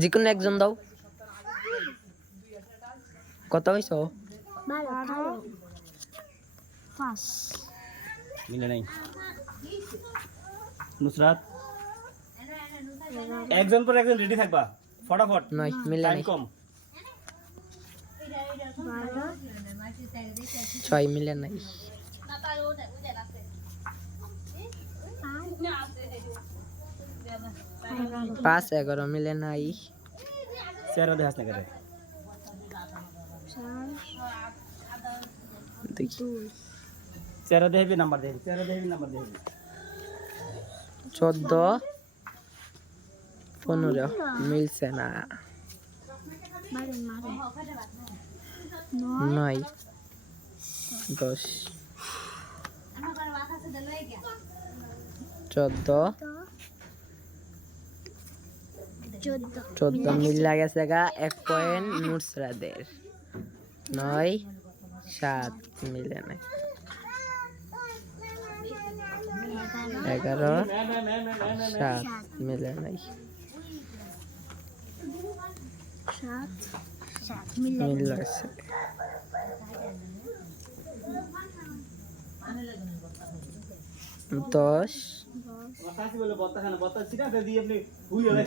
যে কোনো একজন দাও। কত হয়েছ মিলে নাই। নুসরাত একজন পর একজন রেডি থাকবা। ফটাফট। নয় মিলে টাইম নাই। কম। ছয় মিলে নাই। পাঁচ এগারো মিলে নাই। চেহারা দেখাস না কেটে চেহারা দেখবি নাম্বার দেখবি চেহারা দেখবি নাম্বার দেখবি। চোদ্দ পনেরো মিলছে না। নয় দশ। চোদ্দ চোদ্দ। মিল্লা গেছে গা, এক পয়েন্ট নুসরাদের নয়, সাত মিলে নাই। এগারো, সাত মিলে নাই। মিল দশ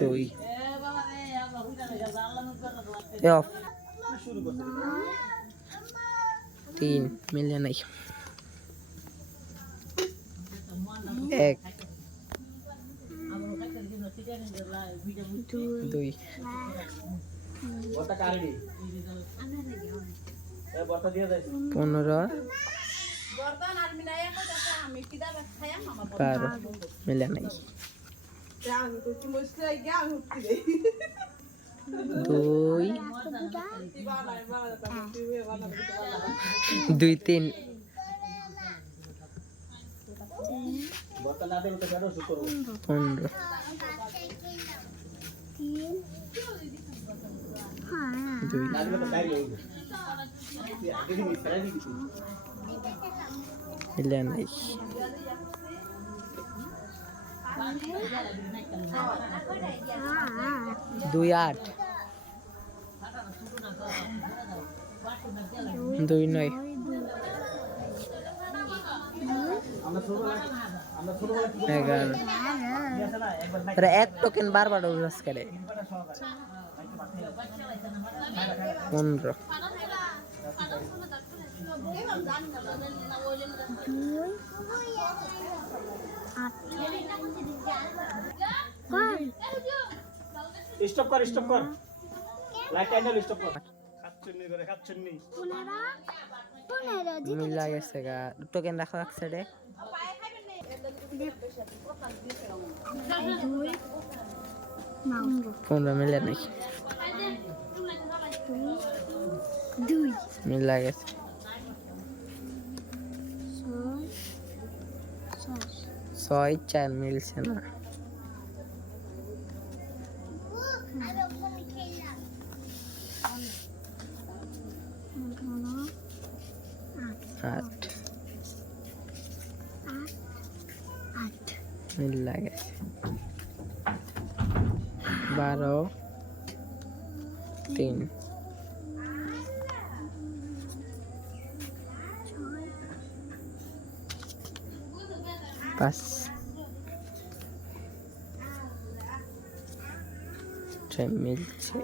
দুই তিন মিলে নাই এক। দুই। পনেরো। বারো মিলে নাই। দুই দুই তিন। পনেরো। তিন হ্যাঁ। দুই মিলে নাই দুই আট। দুই নয়। এগারো। এক টোকেন বারবার উল্লাস করে। পনেরো। স্টপ কর স্টপ কর। লাইট টাইম স্টপ কর। খাচ্ছন্নি করে খাচ্ছন্নি। পনেরো? পনেরো গা। টোকেন রাখো এক সাইডে দুই নাও পনেরো মিলে নাই দুই। মিলা গেছে। ছয় চার মিলছে না। আট। মিলা গেছে বারো তিন। পাঁচ ছয় মিলছে